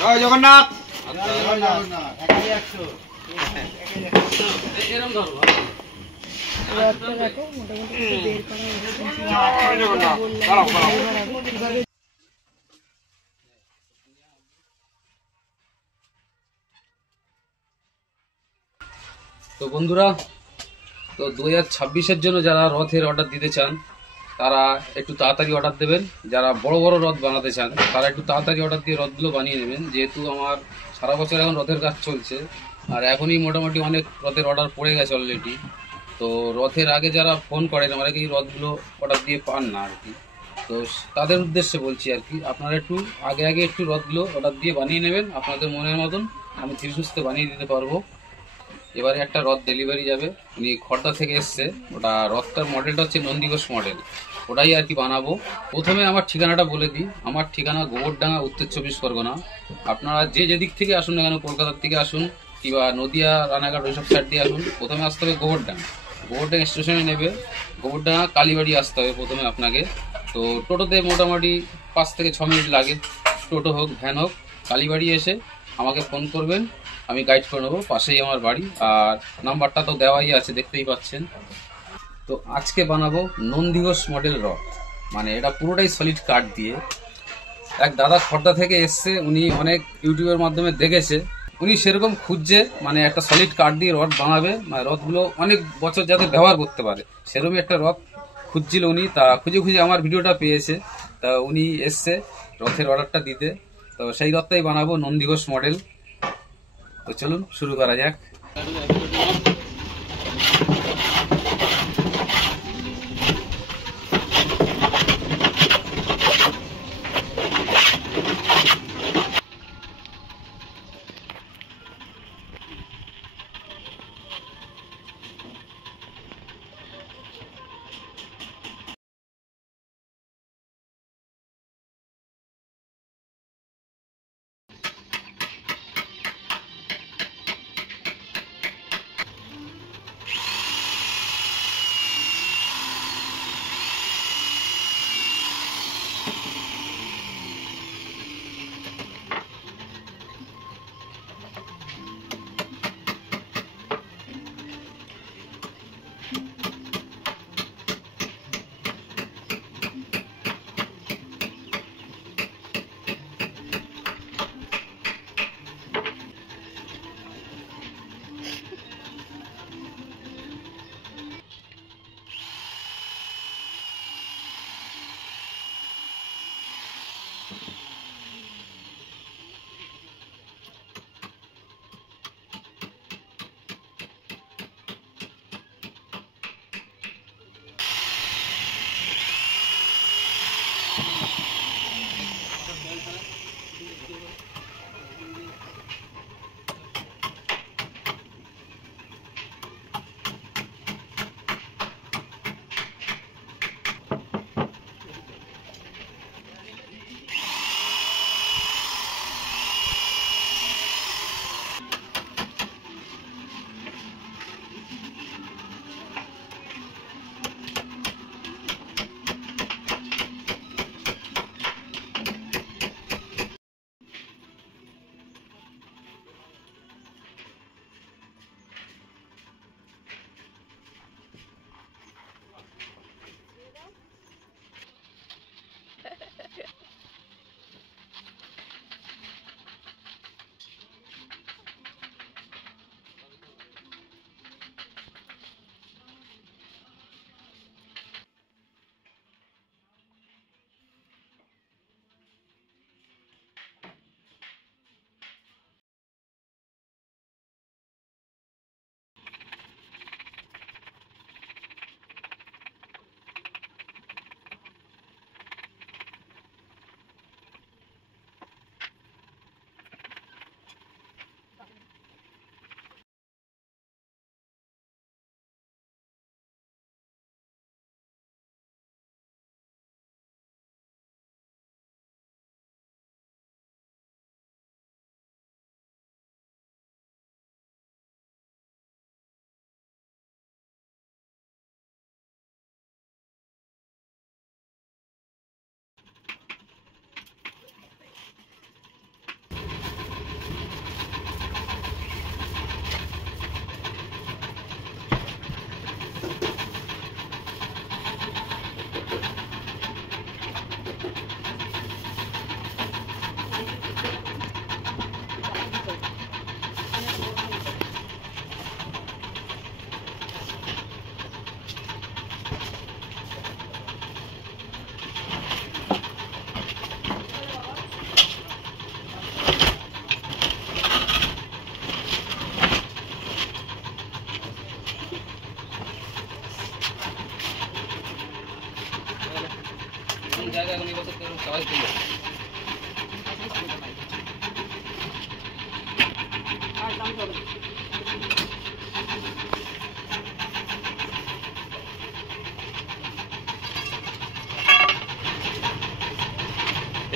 জয় জগন্নাথ। তো বন্ধুরা, তো 2026-এর জন্য যারা রথের অর্ডার দিতে চান তারা একটু তাড়াতাড়ি অর্ডার দেবেন। যারা বড় বড় রথ বানাতে চান তারা একটু তাড়াতাড়ি অর্ডার দিয়ে রথগুলো বানিয়ে নেবেন, যেহেতু আমার সারা বছর এখন রথের কাজ চলছে আর এখনই মোটামুটি অনেক রথের অর্ডার পড়ে গেছে অলরেডি। তো রথের আগে যারা ফোন করেন আমার এই রথগুলো অর্ডার দিয়ে পান না আর কি, তো তাদের উদ্দেশ্যে বলছি আর কি, আপনারা একটু আগে আগে একটু রথগুলো অর্ডার দিয়ে বানিয়ে নেবেন আপনাদের মনের মতন, আমি ধীরে সুস্থে বানিয়ে দিতে পারবো। এবারে একটা রথ ডেলিভারি যাবে, উনি খড়দা থেকে এসছে, ওটা রথটার মডেলটা হচ্ছে নন্দীঘোষ মডেল, ওটাই আর কি বানাবো। প্রথমে আমার ঠিকানাটা বলে দিই, আমার ঠিকানা গোবরডাঙ্গা, উত্তর 24 পরগনা। আপনারা যে যেদিক থেকে আসুন না কেন, কলকাতার থেকে আসুন কিংবা নদিয়া, রানাঘাট ওইসব সাইড দিয়ে আসুন, প্রথমে আসতে হবে গোবরডাঙ্গা। গোবরডাঙ্গা স্টেশনে নেবে, গোবরডাঙ্গা কালীবাড়ি আসতে হবে প্রথমে আপনাকে। তো টোটোতে মোটামুটি 5 থেকে 6 মিনিট লাগে, টোটো হোক ভ্যান হোক। কালীবাড়ি এসে আমাকে ফোন করবেন, আমি গাইড করে নেবো, পাশেই আমার বাড়ি, আর নাম্বারটা তো দেওয়াই আছে দেখতেই পাচ্ছেন। তো আজকে বানাবো নন্দীঘোষ মডেল রথ, মানে এটা পুরোটাই সলিড কাঠ দিয়ে। এক দাদা খড়দা থেকে এসছে, উনি অনেক ইউটিউবের মাধ্যমে দেখেছে, উনি সেরকম খুঁজছে মানে একটা সলিড কাঠ দিয়ে রথ বানাবে, মানে রথগুলো অনেক বছর যাতে ব্যবহার করতে পারে সেরকমই একটা রথ খুঁজছিল উনি। তা খুঁজে খুঁজে আমার ভিডিওটা পেয়েছে, তা উনি এসছে রথের অর্ডারটা দিতে। তো সেই রথটাই বানাবো নন্দীঘোষ মডেল। তো চলুন শুরু করা যাক।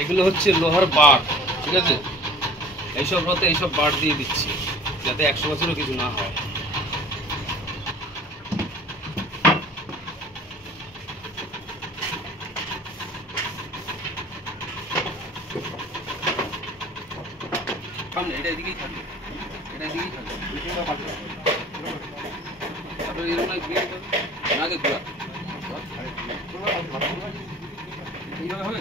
এগুলো হচ্ছে লোহার বার, ঠিক আছে? এইসব রথে এইসব বার দিয়ে দিচ্ছি যাতে 100 বছরও কিছু না হয়। এটা এদিকেই থাকবে, এটা এদিকেই থাকবে। তারপরে এরকম আগে ঘোরা এইভাবে হবে।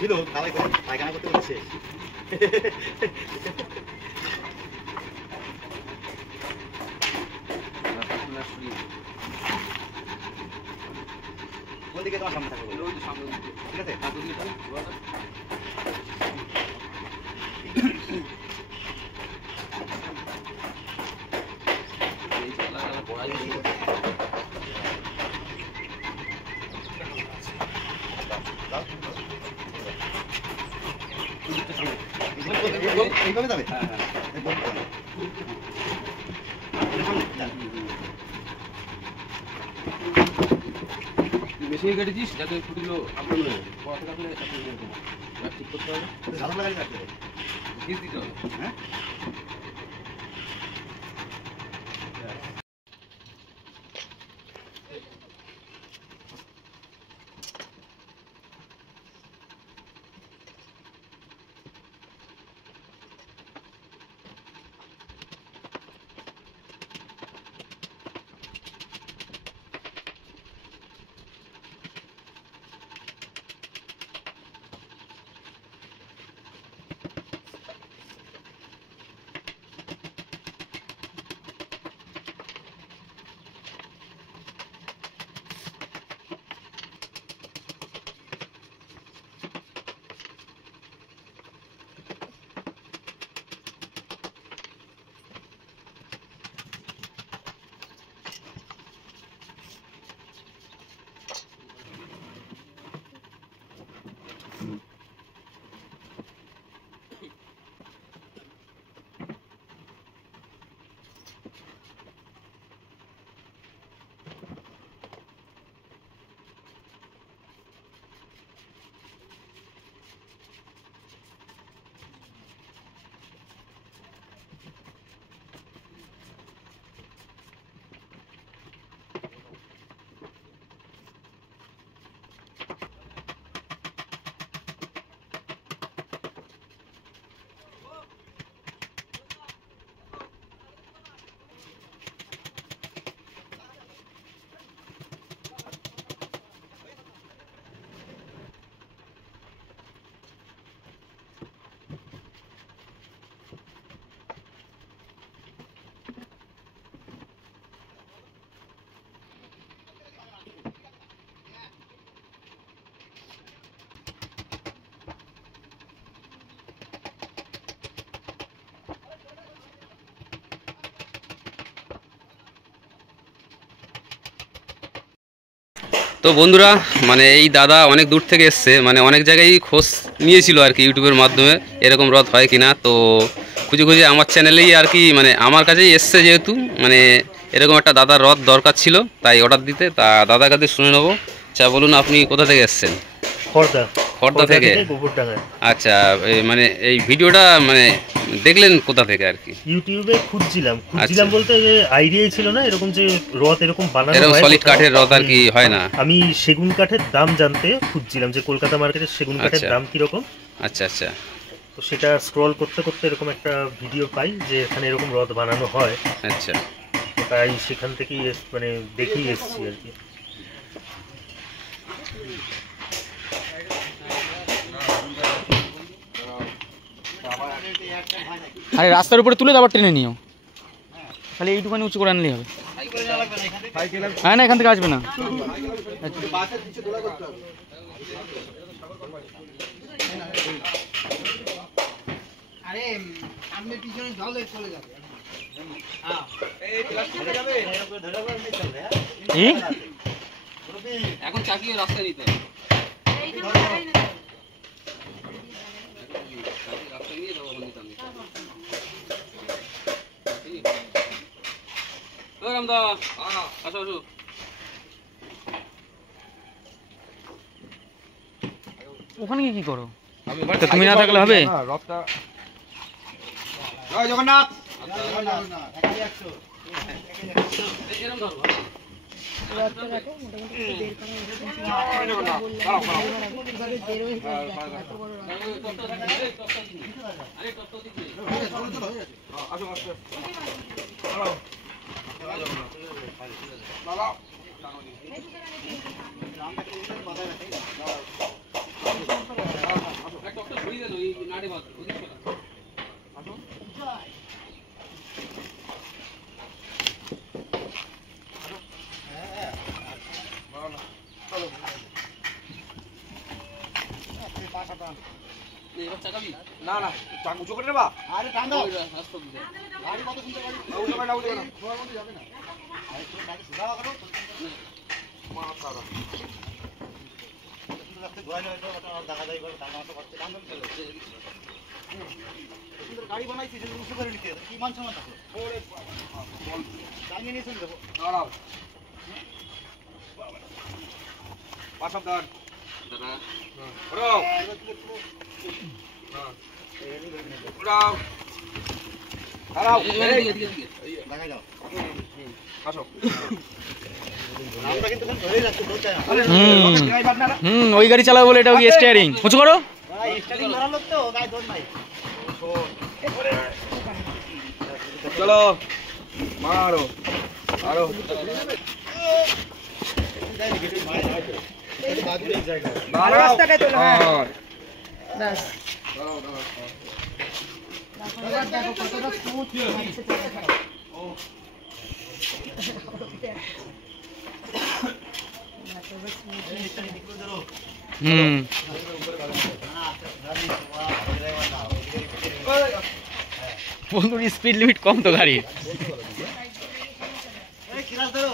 ছিল পায়খানা করতে হচ্ছে। কোন দিকে তোমার সামনে থাকবে? ঠিক আছে। এইভাবে যাবে? হ্যাঁ হ্যাঁ। মেশিনে কেটেছিস যাতে ফুটিগুলো আপনার পড়া থাকলে ঠিক করতে হবে, ঝাড়ু লাগাই রাখতে হবে, ঘিস দিতে হবে। হ্যাঁ। তো বন্ধুরা, মানে এই দাদা অনেক দূর থেকে এসছে, মানে অনেক জায়গায় খোঁজ নিয়েছিল আর কি ইউটিউবের মাধ্যমে এরকম রথ হয় কিনা। তো খুঁজে খুঁজে আমার চ্যানেলেই আর কি মানে আমার কাছেই এসছে, যেহেতু মানে এরকম একটা দাদার রথ দরকার ছিল তাই অর্ডার দিতে। তা দাদার কাছে শুনে নেবো। আচ্ছা বলুন, আপনি কোথা থেকে এসছেন? খড়দা থেকে। আচ্ছা, মানে এই ভিডিওটা মানে দেখলেন কোথা থেকে আর কি? ইউটিউবে খুঁজছিলাম বলতে আইডিয়াই ছিল না এরকম যে রথ এরকম বানানো হয়, এরকম সলিড কাঠের রথ আর কি হয় না। আমি সেগুন কাঠের দাম জানতে খুঁজছিলাম যে কলকাতা মার্কেটে সেগুন কাঠের দাম কিরকম। আচ্ছা আচ্ছা। তো সেটা স্ক্রল করতে করতে এরকম একটা ভিডিও পাই যে এখানে এরকম রথ বানানো হয়। আচ্ছা, তাই সেখান থেকেই মানে দেখেই এসেছি আর কি। আরে রাস্তার উপরে তুলে আবার টেনে নিও, খালি এইটুখানি উঁচু করে আনলেই হবে। হ্যাঁ না, এখান থেকে আসবে না। আরে সামনে পিছনে জল চলে যাবে। কি এখন চাকিয়ে রাস্তায় নিতে রাস্তায় নিয়ে দেবো নিতাম রামদা আসো আসো ওখানে গিয়ে কি করো? তা তুমি না থাকলে হবে? জগন্নাথ এরকম ধরবো না না চাক উঁচু করে নেবা আরে টান দাও গাড়ি কত সুন্দর গাড়ি উঁচু করে না উঁচু করে না তোমার মধ্যে যাবে না আরে তুমি গাড়ি সুধাও করো মা সারা সুন্দর রাস্তায় ঘোরা যাবে তো দেখা যায় করে টান দাও করতে টান দাও সুন্দর গাড়ি বানাইছি যে উঁচু করে নিতে কি মান সম্মান থাকো ওরে বল টাঙিয়ে নিয়ে চলে যাবো দাঁড়াও পাশাবদার দাদা ওড়াও উড়াও দাঁড়াও লাগাই দাও আসো আমরা কিন্তু ধরেই রাখতে দৌড় চাই না ওই গাড়ি চালাবো বলে এটা গিয়ে স্টিয়ারিং উঁচু করো। ভাই স্টার্টিং ধরার লোক তো গায়ে দৌড় নাই চলো মারো মারো রাস্তাটাই তো না ব্যাস দেখো কতটা স্মুথ বন্ধুর স্পিড লিমিট কম তো গাড়ির। এই কিরাস ধরো